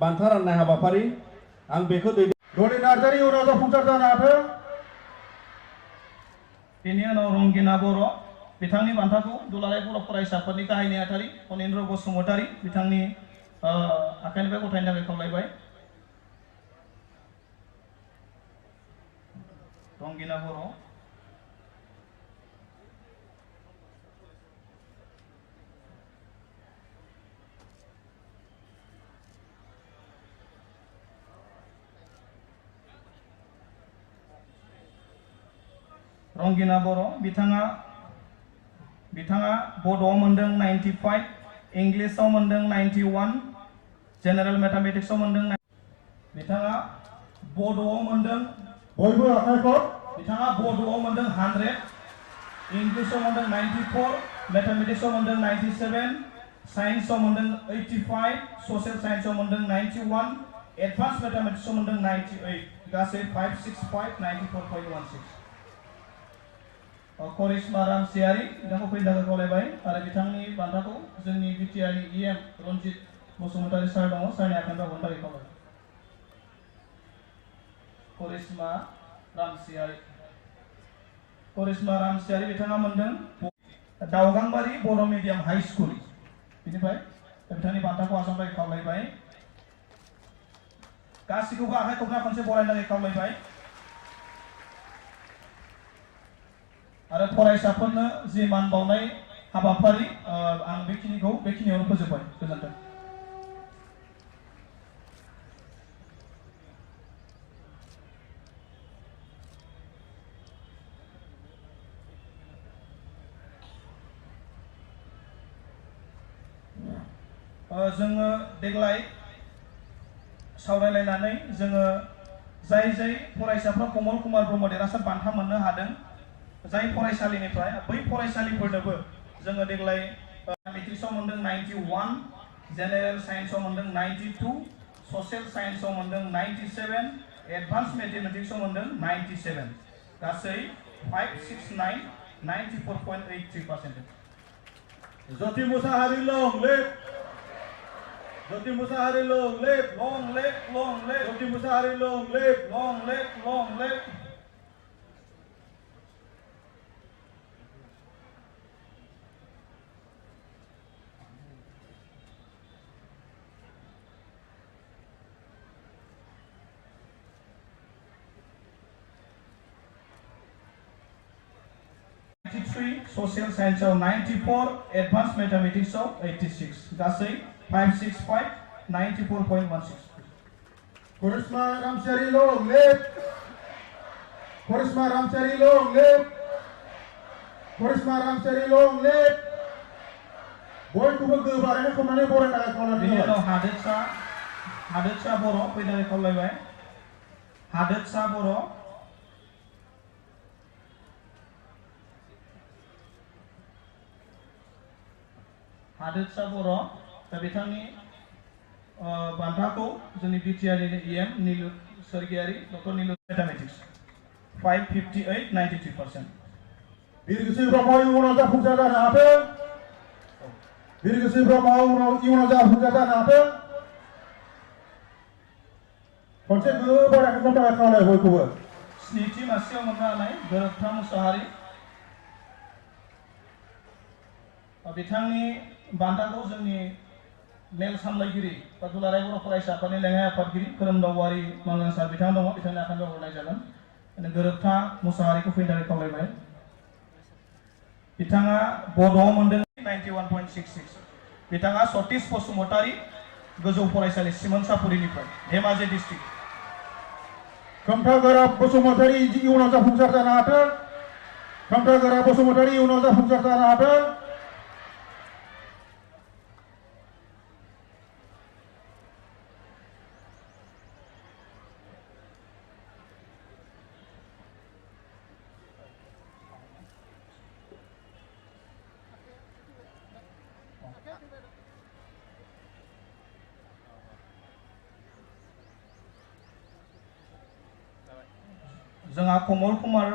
बान्था राननाय हाबाफारि आं बेखौ धनि नार्जारि उनाव जाफुंसार जानो हाथों। बेनि उनाव रंगिना बर' बिथांनि बान्थाखौ दुलाराय बर' फरायसाफोरनि गाहाय नेहाथारि फनेन्द्र बसुमतारी बिथांनि आखाइनिफ्राय गथायनो थाखाय खावलायबाय। रंगिना बर' रंगिना बर' बिथाङा बड'आव मोनदों 95, इंलिसाव मोनदों 91, जेनेरेल मेथामेटिक्सआव मोनदों। बिथाङा बड'आव मोनदों बयबो आखाइखौ बिथाङा बड'आव मोनदों 100, इंलिसाव मोनदों 94, मेथामेटिक्सआव मोनदों 97, साइन्सआव मोनदों 85, ससियेल साइन्सआव मोनदों 91, एडभान्स मेथामेटिक्सआव मोनदों 98, गासै 565 94.16। करिश्मा रामसियारि बिथांखौ फैनो थाखाय खावलायबाय आरो बिथांनि बान्थाखौ जोंनि बिटिआरनि इएम रनजित बसुमतारी सार दङ, सारनि आखाइनिफ्राय हरनो थाखाय खावलायबाय। करिश्मा रामसियारि बिथाङा मोनदों दावगांबारि बर' मिडियाम हाई स्कुल बिनिफ्राय बिथांनि बान्थाखौ आजावनो थाखाय खावलायबाय। गासिखौबो आखाइ खबना खनसे बरायनो थाखाय खावलायबाय आरो फरायसाफोरनो जि मान बावनाय हाबाफारि आं बेखिनियावनो फोजोबबाय। गोजोन्थों। जोङो देग्लाय सावरायलायनानै जोङो जाय फरायसाफ्रा कमल कुमार ब्रह्म देरहासार बान्था मोननो हादों जाय फरायसालिनिफ्राय बै फरायसालिफोरनोबो जोङो देग्लाय मेट्रिक्सआव मोनदों 91, जेनेरेल साइन्सआव मोनदों 92, ससियेल साइन्सआव मोनदों 97, एडभान्स मेथामेटिक्सआव मोनदों 97, गासै 569 94.83%। Jyoti Musahari long live, Jyoti Musahari long live, long live, long live, Jyoti Musahari long live, long live, long live। Social साइन्सआव 94, एडभान्स मेथामेटिक्सआव 86, गासै 565 94.16। Karishma Ramsiyari long live, Karishma Ramsiyari long live, Karishma Ramsiyari long live. बयखौबो गोबारैनो खमनानै बरायनो थाखाय खावलायबाय। बिनि उनाव हादोरसा बर' फैनो थाखाय खावलायबाय। हादोरसा बर' दा बिथांनि बान्थाखौ जोंनि बिटिआरनि इएम नीलु स्वर्गीयारि डक्टर नीलु मेथामेटिक्स 558 93%। बिरगोस्रि ब्रह्म इयुनाव जाफुंसार जानो हाथों। बिरगोस्रि ब्रह्म इयुनाव जाफुंसार जानो हाथों। खनसे गोबारै आखाइ खबनो थाखाय खावलायो बयखौबो। स्निथि मासियाव मोननो हानाय गोरोबथा मुसाहारि बिथांनि बान्थाखौ जोंनि मेल सामलायगिरि बा दुलाराय बर' फरायसाफोरनि लेङाइ आफादगिरि खोरोमदावआरि मंगन सार बिथां दङ, बिथांनि आखाइनिफ्राय हरनाय जागोन। गोरोबथा मुसाहारिखौ फैनो थाखाय खावलायबाय। बिथाङा बड'आव मोनदों 91.66, बिथाङा सतीश बसुमतारी गोजौ फरायसालि सिमोनसापुरिनिफ्राय धेमाजि डिस्ट्रिक्ट। खोमथागोरा बसुमतारी इयुनाव जाफुंसार जानो हाथों। खोमथागोरा बसुमतारी इयुनाव जाफुंसार जानो हाथों। जोंहा कमल कुमार